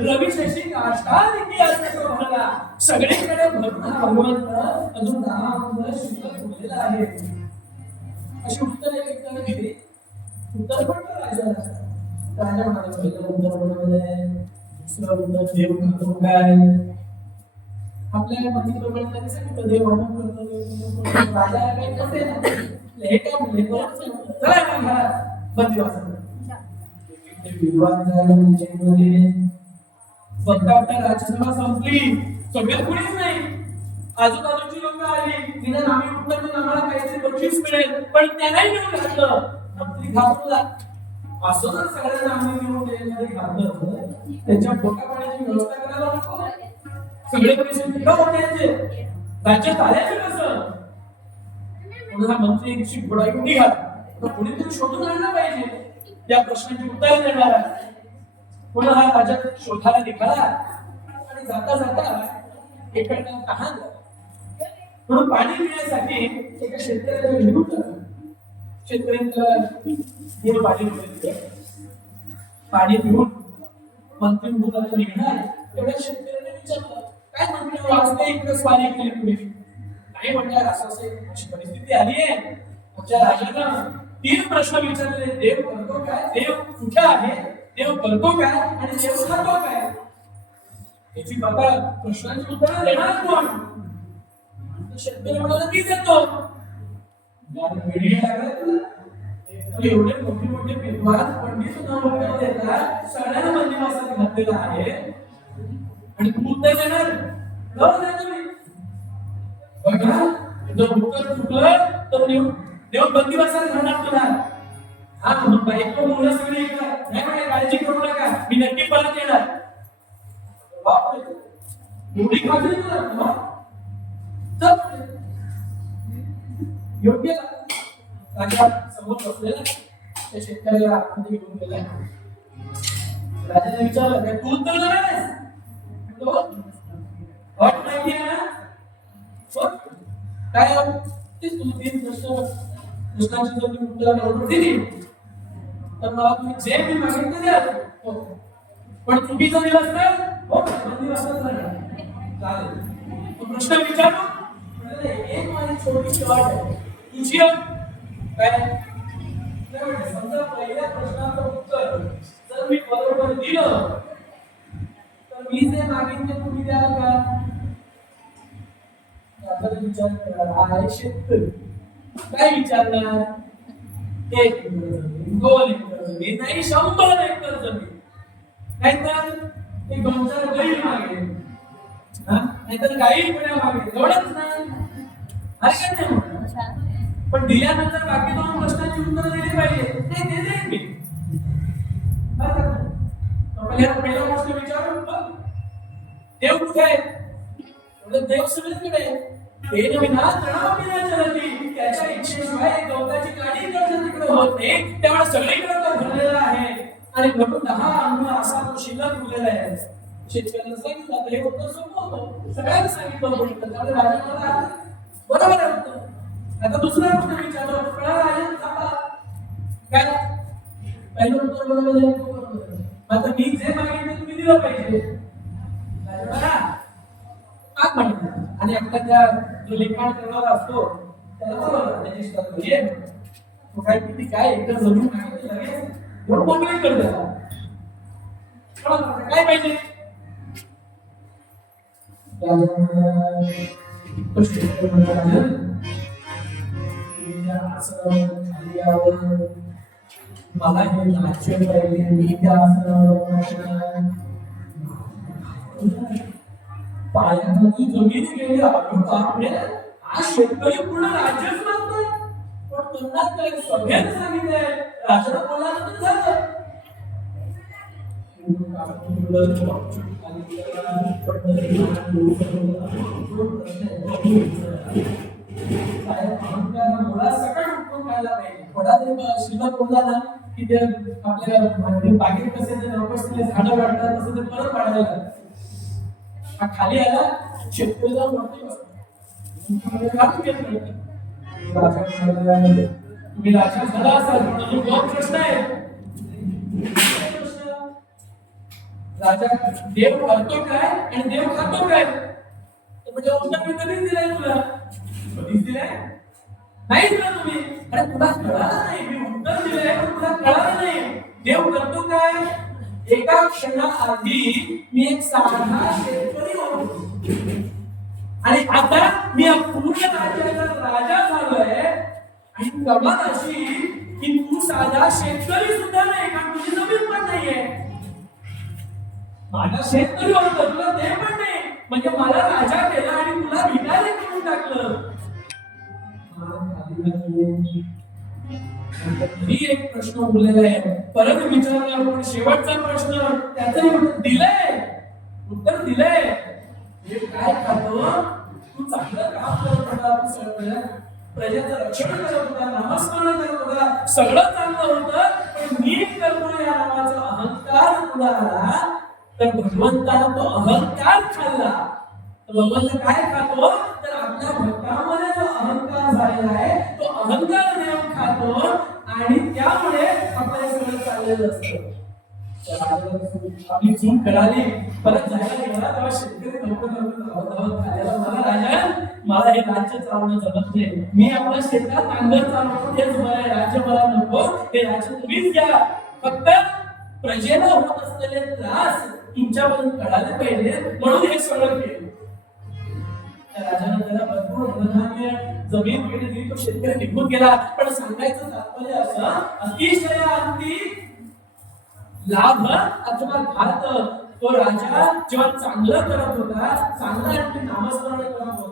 रवी शशी काष्टादिकी असतो मला सगळीकडे भगवंत अजून नाम शिल्लक उरलेला आहे. अशी उत्तर दिली. उत्तर पण राजा म्हणाला पहिलं उत्तर बरोबर आहे, दुसरं उत्तर देव करतो काय. आपल्या मंत्रिप्रमाणे त्यांनी सांगितलं देव म्हणून करतो राजा काही नसे ना हे काय म्हणले चला घरात बंदिवासात विद्वान राज्यसभा संपली. सगळ्यात कोणीच नाही, आजूबाजूची लोक आली, निदान आम्ही उत्तर देऊन आम्हाला काहीतरी बक्षीस मिळेल, पण त्यांनाही मिळून घातलं. मंत्री घातला असं जर सगळ्यांना आम्ही मिळून देण्यामध्ये घातलं त्यांच्या पोटा पाण्याची व्यवस्था करायला नको. सगळे पैसे तिकडं होते राज्य चालायचं कसं. म्हणून हा मंत्री एक घोडा घेऊन निघाला. कोणीतरी शोधून आणलं पाहिजे या प्रश्नाची उत्तर देणारा. पुन्हा हा राजा शोधायला निघाला आणि जाता जाता एकडे तहान म्हणून पाणी पिण्यासाठी एका शेतकऱ्याला घेऊन जातो. शेतकऱ्यांना पाणी पिऊन मंत्री मुलाला निघणार तेवढ्या शेतकऱ्याने विचारलं काय मंत्री वाजते इकडे स्वारी केली तुम्ही. नाही म्हणणार असं अशी परिस्थिती आली आहे. आमच्या राजानं 3 प्रश्न विचारले, देव करतो काय, देव कुठे आहे, देव करतो काय आणि देव खातो काय. याची बाबा प्रश्नांची उत्तरं देणार कोण. शेतकरी म्हणाला मी देतो. एवढे मोठे मोठे विद्वान पंडित उत्तर देतात, सगळ्यांना बंदिवासात घातलेला आहे आणि तू उत्तर देणार तुम्ही. बघा जर उत्तर चुकलं तर देव बंदिवासात घालणार तुला. हा म्हणून बायको मुलं सगळी येतात, नाही काळजी करू नका मी नक्की परत येणार. एवढी खात्री तुला योग्य. राजा समोर बसलेला त्या शेतकऱ्याला आतमध्ये घेऊन गेला. राजाने विचारलं काय तू उत्तर देणार माहिती आहे ना काय ते तू 3 प्रश्नांची जर तुम्ही उत्तर बरोबर दिली तर मला तुम्ही जे मी मागितलं द्याल. पण चुकीचं दिलं तर हो बंदिवासात राहणार. चालेल तो प्रश्न विचारू. एक माझी छोटीशी वाट आहे तुझी काय. समजा पहिल्या प्रश्नाचं उत्तर जर मी बरोबर दिलं तर मी जे मागितले तुम्ही द्याल का. विचार करा आहे शेतकरी काय विचारणार. 1 एकर जमीन, 2 एकर जमीन, नाही 100 एकर जमीन. नाहीतर एक 2-4 बैल मागे, नाहीतर गाई पुण्या मागे, एवढंच ना. हरकत नाही म्हणून, पण दिल्यानंतर बाकी 2 प्रश्नांची उत्तर दिली पाहिजे. ते देईल मी. पहिला प्रश्न विचारून देव कुठे आहे. देव सगळीकडे आहे. हे नवीना तणाव पिण्याच्या नदी त्याच्या इच्छेशिवाय गवताची गाडी तिकडे होत नाही. त्यामुळे सगळीकडे तो भरलेला आहे आणि भरून 10 अन्न असा तो शिल्लक उरलेला आहे. शेतकऱ्यांना सांगितलं हे उत्तर सोपं होतं, सगळ्यांना सांगितलं त्यामुळे राजा बरोबर आहे उत्तर. आता दुसरा प्रश्न विचारला राजा थांबा काय. पहिलं उत्तर बरोबर आहे. आता मी जे मागितलं तुम्ही दिलं पाहिजे. आणि एखाद्या जो लिखाण करणारा असतो त्याला किती काय एकदा जमीन मोकळी कर काय पाहिजे. मला हे राज्य पाहिजे मी त्या पायाखाली जमीन गेली. आपले आज शेतकरी पूर्ण राज्यच मागतोय. पण त्यांना काय सगळ्यांनी सांगितलंय राजाला बोलायला तर झालं. मुला सकाळ उठून पाळायला पाहिजे. थोडा जरी शिल्लक उरला ना की ते आपल्या बागेत कसे ते नवपसलेले झाडं वाढतात तसं ते परत वाढायला लागतात. हा खाली आला शेतकरी जाऊन वरती बसतो. तुम्ही राजा झाला असाल पण अजून दोन प्रश्न आहेत. राजा देव करतो काय आणि देव खातो काय? म्हणजे उत्तर मी कधीच दिलंय तुला? कधीच दिलंय नाही दिलं तुम्ही. अरे तुला कळालं नाही, मी उत्तर दिलंय पण तुला कळालं नाही. देव करतो काय? एका क्षणाआधी मी एक साधा शेतकरी होतो आणि आता मी पूर्ण राज्याचा राजा झालोय. आणि गमत अशी की तू साधा शेतकरी सुद्धा नाही, कारण तुझी जमीन पण नाहीये. माझा शेतकरी होतो, तुला ते पण नाही, म्हणजे मला राजा केला आणि तुला भिकारी करून टाकलं. ही एक प्रश्न उरलेला आहे. परत विचारला पण शेवटचा प्रश्न त्याचं उत्तर दिलंय. उत्तर दिलंय. हे काय खातो? तू चांगलं काम करत होता, प्रजेचं रक्षण करत होता, नामस्मरण करत होता, सगळं चांगलं होतं. पण मी करतो या नावाचा अहंकार तुला आला तर भगवंताला तो अहंकार खाल्ला. भगवंत काय खातो? तर आपल्या भक्तामध्ये जो अहंकार झालेला आहे तो अहंकार देव खातो आणि त्यामुळे आपल्याला सगळं चाललेलं असतं. आपली चूक कळाली, परत जायला गेला तेव्हा शेतकरी धावत खायला मला राजा मला हे राज्य चालवणं जमत नाही. मी आपल्या शेतात नांगर चालवतो हेच बरं आहे. राज्य मला नको, हे राज्य तुम्हीच घ्या. फक्त प्रजेला होत असलेले त्रास तुमच्यापर्यंत कळाले पाहिजे म्हणून हे सगळं केलं. राजाने त्याला भरपूर धनधान्य जमीन वगैरे दिली. तो शेतकरी निघून गेला. पण सांगायचं तात्पर्य असं, अतिशय अगदी लाभ अथवा घात तो राजा जेव्हा चांगलं करत होता, चांगलं नामस्मरण करत होता